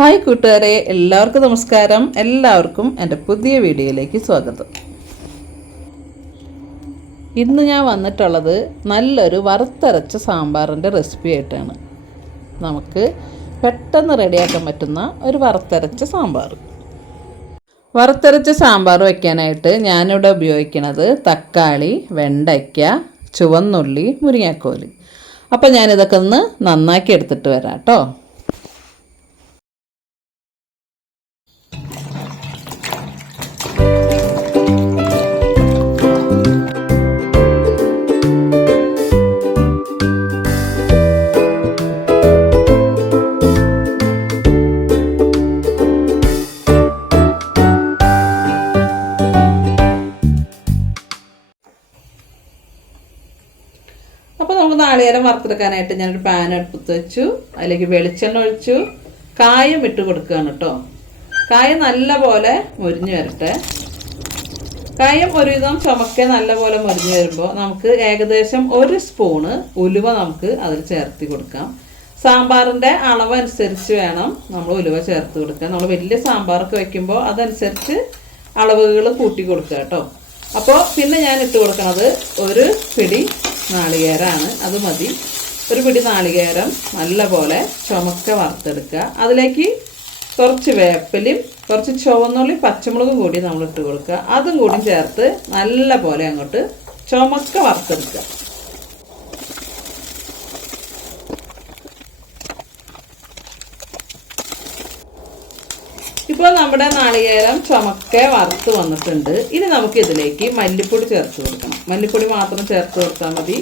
Hi കൂട്ടുകാരെ എല്ലാവർക്കും നമസ്കാരം. എല്ലാവർക്കും എന്റെ പുതിയ വീഡിയോയിലേക്ക് സ്വാഗതം. ഇന്ന് ഞാൻ വന്നിട്ടുള്ളത് നല്ലൊരു വറുത്തരച്ച സാമ്പാറിന്റെ റെസിപ്പി ആയിട്ടാണ്. നമുക്ക് പെട്ടെന്ന് റെഡിയാക്കാൻ പറ്റുന്ന ഒരു വറുത്തരച്ച സാമ്പാർ. വറുത്തരച്ച സാമ്പാർ വയ്ക്കാനായിട്ട് ഞാനിവിടെ ഉപയോഗിക്കുന്നത് തക്കാളി വെണ്ടയ്ക്ക ചുവന്നുള്ളി മുരിങ്ങാക്കോൽ. അപ്പം ഞാനിതൊക്കെ ഒന്ന് നന്നാക്കി എടുത്തിട്ട് വരാം കേട്ടോ. നാളികേരം വറുത്തെടുക്കാനായിട്ട് ഞാനൊരു പാൻ അടുപ്പത്ത് വെച്ചു. അതിലേക്ക് വെളിച്ചെണ്ണ ഒഴിച്ചു. കായം ഇട്ട് കൊടുക്കുകയാണ് കേട്ടോ കായം നല്ല പോലെ മുരിഞ്ഞു വരട്ടെ. കായം ഒരുവിധം ചുമക്കെ നല്ല പോലെ മുരിഞ്ഞു വരുമ്പോൾ നമുക്ക് ഏകദേശം ഒരു സ്പൂണ് ഉലുവ നമുക്ക് അതിൽ ചേർത്തി കൊടുക്കാം. സാമ്പാറിന്റെ അനുസരിച്ച് വേണം നമ്മൾ ഉലുവ ചേർത്ത് കൊടുക്കുക നമ്മൾ വലിയ സാമ്പാറൊക്കെ വെക്കുമ്പോൾ അതനുസരിച്ച് അളവുകൾ കൂട്ടി കൊടുക്കുക കേട്ടോ അപ്പോൾ പിന്നെ ഞാൻ ഇട്ട് കൊടുക്കുന്നത് ഒരു പിടി നാളികേരമാണ് അത് മതി. ഒരു പിടി നാളികേരം നല്ലപോലെ ചുമക്ക വറുത്തെടുക്കുക. അതിലേക്ക് കുറച്ച് വേപ്പലും കുറച്ച് ചുവന്നുള്ളി പച്ചമുളകും കൂടി നമ്മൾ ഇട്ട് കൊടുക്കുക. അതും കൂടി ചേർത്ത് നല്ല പോലെ അങ്ങോട്ട് ചുമക്ക വറുത്തെടുക്കുക. ഇപ്പോൾ നമ്മുടെ നാളികേരം ചുമക്കെ വറുത്ത് വന്നിട്ടുണ്ട്. ഇനി നമുക്ക് ഇതിലേക്ക് മല്ലിപ്പൊടി ചേർത്ത് കൊടുക്കണം. മല്ലിപ്പൊടി മാത്രം ചേർത്ത് കൊടുത്താൽ മതി.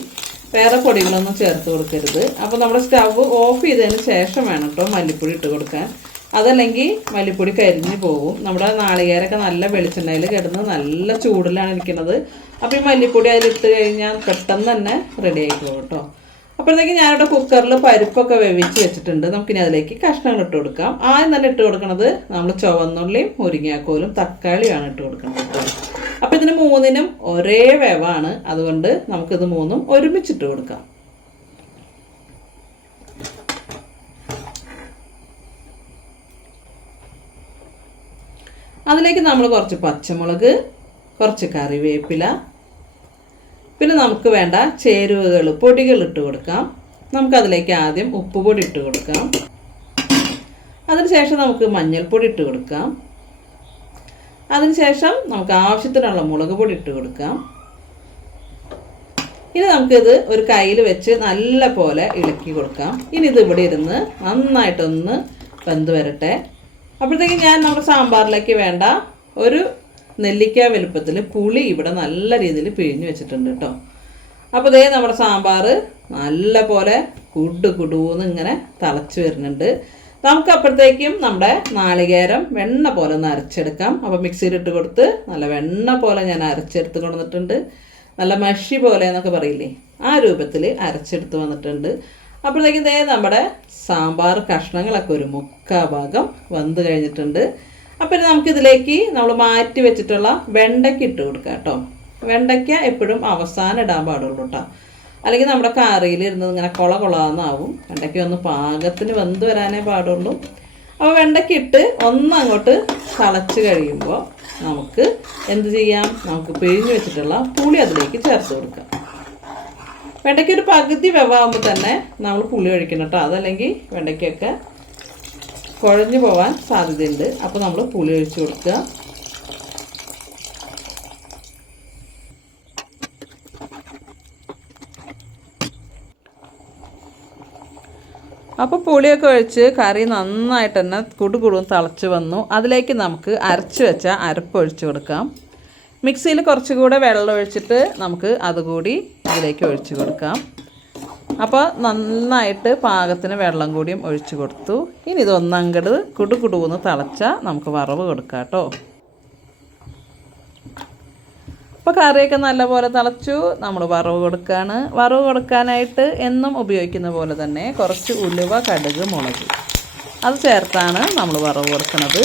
വേറെ പൊടികളൊന്നും ചേർത്ത് കൊടുക്കരുത്. അപ്പോൾ നമ്മുടെ സ്റ്റവ് ഓഫ് ചെയ്തതിന് ശേഷം വേണം കേട്ടോ മല്ലിപ്പൊടി ഇട്ട് കൊടുക്കാൻ. അതല്ലെങ്കിൽ മല്ലിപ്പൊടി കരിഞ്ഞു പോകും. നമ്മുടെ നാളികേരമൊക്കെ നല്ല വെളിച്ചെണ്ണയിൽ കിടന്ന് നല്ല ചൂടിലാണ് ഇരിക്കുന്നത്. അപ്പോൾ ഈ മല്ലിപ്പൊടി അതിലിട്ട് കഴിഞ്ഞാൽ പെട്ടെന്ന് തന്നെ റെഡി ആയിക്കോളും കേട്ടോ. അപ്പോഴത്തേക്ക് ഞാനിവിടെ കുക്കറിൽ പരിപ്പൊക്കെ വേവിച്ച് വെച്ചിട്ടുണ്ട്. നമുക്കിനി അതിലേക്ക് കഷ്ണങ്ങൾ ഇട്ട് കൊടുക്കാം. ആദ്യം തന്നെ ഇട്ട് കൊടുക്കുന്നത് നമ്മൾ ചുവന്നുള്ളിയും മുരിങ്ങാക്കോലും തക്കാളിയാണ് ഇട്ട് കൊടുക്കുന്നത് അപ്പോൾ ഇതിന് മൂന്നിനും ഒരേ വേവാണ്. അതുകൊണ്ട് നമുക്കിത് മൂന്നും ഒരുമിച്ചിട്ട് കൊടുക്കാം. അതിലേക്ക് നമ്മൾ കുറച്ച് പച്ചമുളക് കുറച്ച് കറിവേപ്പില പിന്നെ നമുക്ക് വേണ്ട ചേരുവകൾ പൊടികൾ ഇട്ട് കൊടുക്കാം. നമുക്കതിലേക്ക് ആദ്യം ഉപ്പുപൊടി ഇട്ട് കൊടുക്കാം. അതിനുശേഷം നമുക്ക് മഞ്ഞൾപ്പൊടി ഇട്ട് കൊടുക്കാം. അതിനുശേഷം നമുക്ക് ആവശ്യത്തിനുള്ള മുളക് പൊടി ഇട്ട് കൊടുക്കാം. ഇനി നമുക്കിത് ഒരു കയ്യിൽ വെച്ച് നല്ല പോലെ ഇളക്കി കൊടുക്കാം. ഇനി ഇത് ഇവിടെ ഇരുന്ന് നന്നായിട്ടൊന്ന് വെന്ത് വരട്ടെ. അപ്പോഴത്തേക്കും ഞാൻ നമ്മുടെ സാമ്പാറിലേക്ക് വേണ്ട ഒരു നെല്ലിക്ക വലുപ്പത്തിൽ പുളി ഇവിടെ നല്ല രീതിയിൽ പിഴിഞ്ഞ് വെച്ചിട്ടുണ്ട് കേട്ടോ. അപ്പോൾ ഇതേ നമ്മുടെ സാമ്പാർ നല്ല പോലെ കുടു കുടുവെന്ന് ഇങ്ങനെ തിളച്ച് വരുന്നുണ്ട്. നമുക്ക് അപ്പോഴത്തേക്കും നമ്മുടെ നാളികേരം വെണ്ണ പോലെ ഒന്ന് അരച്ചെടുക്കാം. അപ്പോൾ മിക്സിയിലിട്ട് കൊടുത്ത് നല്ല വെണ്ണ പോലെ ഞാൻ അരച്ചെടുത്ത് കൊണ്ടുവന്നിട്ടുണ്ട്. നല്ല മഷി പോലെ എന്നൊക്കെ പറയില്ലേ ആ രൂപത്തിൽ അരച്ചെടുത്ത് വന്നിട്ടുണ്ട്. അപ്പോഴത്തേക്കും ദേ നമ്മുടെ സാമ്പാർ കഷ്ണങ്ങളൊക്കെ ഒരു മുക്കാ ഭാഗം വന്ന് കഴിഞ്ഞിട്ടുണ്ട്. അപ്പോൾ നമുക്കിതിലേക്ക് നമ്മൾ മാറ്റി വെച്ചിട്ടുള്ള വെണ്ടയ്ക്ക ഇട്ട് കൊടുക്കാം കേട്ടോ. വെണ്ടയ്ക്ക എപ്പോഴും അവസാനം ഇടാൻ പാടുള്ളൂ കേട്ടോ. അല്ലെങ്കിൽ നമ്മുടെ കറിയിൽ ഇരുന്നത് ഇങ്ങനെ കൊള കൊളാന്നാവും. വെണ്ടയ്ക്ക ഒന്ന് പാകത്തിന് വെന്ത് വരാനേ പാടുള്ളൂ. അപ്പോൾ വെണ്ടയ്ക്ക ഇട്ട് ഒന്ന് അങ്ങോട്ട് തിളച്ച് കഴിയുമ്പോൾ നമുക്ക് എന്ത് ചെയ്യാം? നമുക്ക് പിഴിഞ്ഞ് വെച്ചിട്ടുള്ള പുളി അതിലേക്ക് ചേർത്ത് കൊടുക്കാം. വെണ്ടയ്ക്ക ഒരു പകുതി വെവാകുമ്പോൾ തന്നെ നമ്മൾ പുളി ഒഴിക്കണം കേട്ടോ. അതല്ലെങ്കിൽ വെണ്ടയ്ക്കൊക്കെ കുഴഞ്ഞു പോകാൻ സാധ്യതയുണ്ട്. അപ്പോൾ നമ്മൾ പുളി ഒഴിച്ച് കൊടുക്കുക. അപ്പോൾ പുളിയൊക്കെ ഒഴിച്ച് കറി നന്നായിട്ട് തന്നെ കുടുകുടും തിളച്ച് വന്നു. അതിലേക്ക് നമുക്ക് അരച്ച് വെച്ച അരപ്പ് ഒഴിച്ച് കൊടുക്കാം. മിക്സിയിൽ കുറച്ചുകൂടെ വെള്ളം ഒഴിച്ചിട്ട് നമുക്ക് അതുകൂടി ഇതിലേക്ക് ഒഴിച്ച് കൊടുക്കാം. അപ്പോൾ നന്നായിട്ട് പാകത്തിന് വെള്ളം കൂടിയും ഒഴിച്ചു കൊടുത്തു. ഇനി ഇത് ഒന്നങ്കട് കുടുകുടുവെന്ന് തിളച്ചാൽ നമുക്ക് വറവ് കൊടുക്കാം കേട്ടോ. അപ്പോൾ കറിയൊക്കെ നല്ലപോലെ തിളച്ചു. നമ്മൾ വറവ് കൊടുക്കുകയാണ് വറവ് കൊടുക്കാനായിട്ട് എന്നും ഉപയോഗിക്കുന്ന പോലെ തന്നെ കുറച്ച് ഉലുവ കടുക് മുളക്. അത് ചേർത്താണ് നമ്മൾ വറവ് കൊടുക്കുന്നത്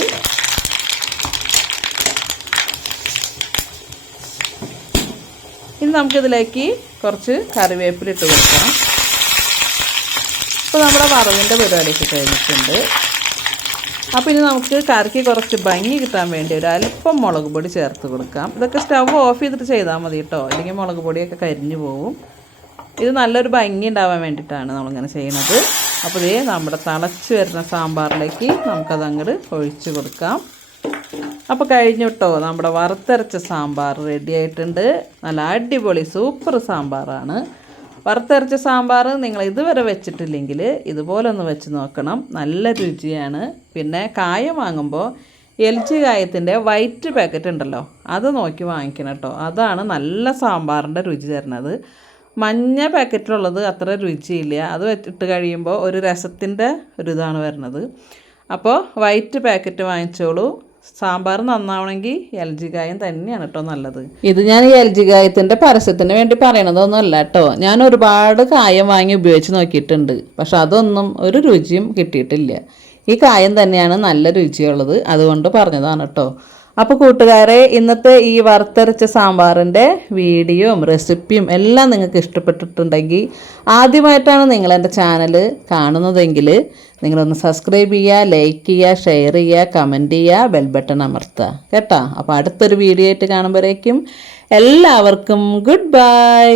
ഇനി നമുക്കിതിലേക്ക് കുറച്ച് കറിവേപ്പിലിട്ട് കൊടുക്കാം ഇപ്പോൾ നമ്മുടെ വറവിന്റെ പരിപാടിയൊക്കെ കഴിഞ്ഞിട്ടുണ്ട്. അപ്പോൾ ഇനി നമുക്ക് കറിക്ക് കുറച്ച് ഭംഗി കിട്ടാൻ വേണ്ടി ഒരു അല്പം മുളക് പൊടി ചേർത്ത് കൊടുക്കാം. ഇതൊക്കെ സ്റ്റവ് ഓഫ് ചെയ്തിട്ട് ചെയ്താൽ മതി കേട്ടോ. അല്ലെങ്കിൽ മുളക് പൊടിയൊക്കെ കരിഞ്ഞു പോകും ഇത് നല്ലൊരു ഭംഗി ഉണ്ടാവാൻ വേണ്ടിയിട്ടാണ് നമ്മളിങ്ങനെ ചെയ്യുന്നത് അപ്പോൾ ഇതേ നമ്മുടെ തിളച്ച് വരുന്ന സാമ്പാറിലേക്ക് നമുക്കത് അങ്ങോട്ട് ഒഴിച്ചു കൊടുക്കാം. അപ്പോൾ കഴിഞ്ഞു കേട്ടോ നമ്മുടെ വറുത്തരച്ച സാമ്പാർ റെഡി ആയിട്ടുണ്ട്. നല്ല അടിപൊളി സൂപ്പർ സാമ്പാറാണ്. വറുത്തരച്ച സാമ്പാർ നിങ്ങൾ ഇതുവരെ വെച്ചിട്ടില്ലെങ്കിൽ ഇതുപോലെ ഒന്ന് വെച്ച് നോക്കണം. നല്ല രുചിയാണ്. പിന്നെ കായ വാങ്ങുമ്പോൾ എൽ ജി കായത്തിന്റെ വൈറ്റ് പാക്കറ്റ് ഉണ്ടല്ലോ അത് നോക്കി വാങ്ങിക്കണം കേട്ടോ. അതാണ് നല്ല സാമ്പാറിന്റെ രുചി തരുന്നത്. മഞ്ഞ പാക്കറ്റിലുള്ളത് അത്ര രുചിയില്ല. അത് വെച്ചിട്ട് കഴിയുമ്പോൾ ഒരു രസത്തിന്റെ ഒരു ഇതാണ് വരുന്നത്. അപ്പോൾ വൈറ്റ് പാക്കറ്റ് വാങ്ങിച്ചോളൂ. സാമ്പാർ നന്നാവണമെങ്കിൽ എൽ ജി കായം തന്നെയാണ് കേട്ടോ നല്ലത്. ഇത് ഞാൻ ഈ എൽ ജി കായത്തിന്റെ പരസ്യത്തിന് വേണ്ടി പറയണതൊന്നുമല്ല കേട്ടോ ഞാൻ ഒരുപാട് കായം വാങ്ങി ഉപയോഗിച്ച് നോക്കിയിട്ടുണ്ട്. പക്ഷെ അതൊന്നും ഒരു രുചിയും കിട്ടിയിട്ടില്ല. ഈ കായം തന്നെയാണ് നല്ല രുചിയുള്ളത്. അതുകൊണ്ട് പറഞ്ഞതാണ് കേട്ടോ അപ്പോൾ കൂട്ടുകാരെ ഇന്നത്തെ ഈ വറുത്തരച്ച സാമ്പാറിന്റെ വീഡിയോയും റെസിപ്പിയും എല്ലാം നിങ്ങൾക്ക് ഇഷ്ടപ്പെട്ടിട്ടുണ്ടെങ്കിൽ ആദ്യമായിട്ടാണ് നിങ്ങൾ എന്റെ ചാനൽ കാണുന്നതെങ്കിൽ നിങ്ങളൊന്ന് സബ്സ്ക്രൈബ് ചെയ്യുക ലൈക്ക് ചെയ്യുക ഷെയർ ചെയ്യുക കമന്റ് ചെയ്യുക ബെൽ ബട്ടൺ അമർത്തുക. കേട്ടോ? അപ്പോൾ അടുത്തൊരു വീഡിയോ ആയിട്ട് കാണുമ്പോഴേക്കും എല്ലാവർക്കും ഗുഡ് ബൈ.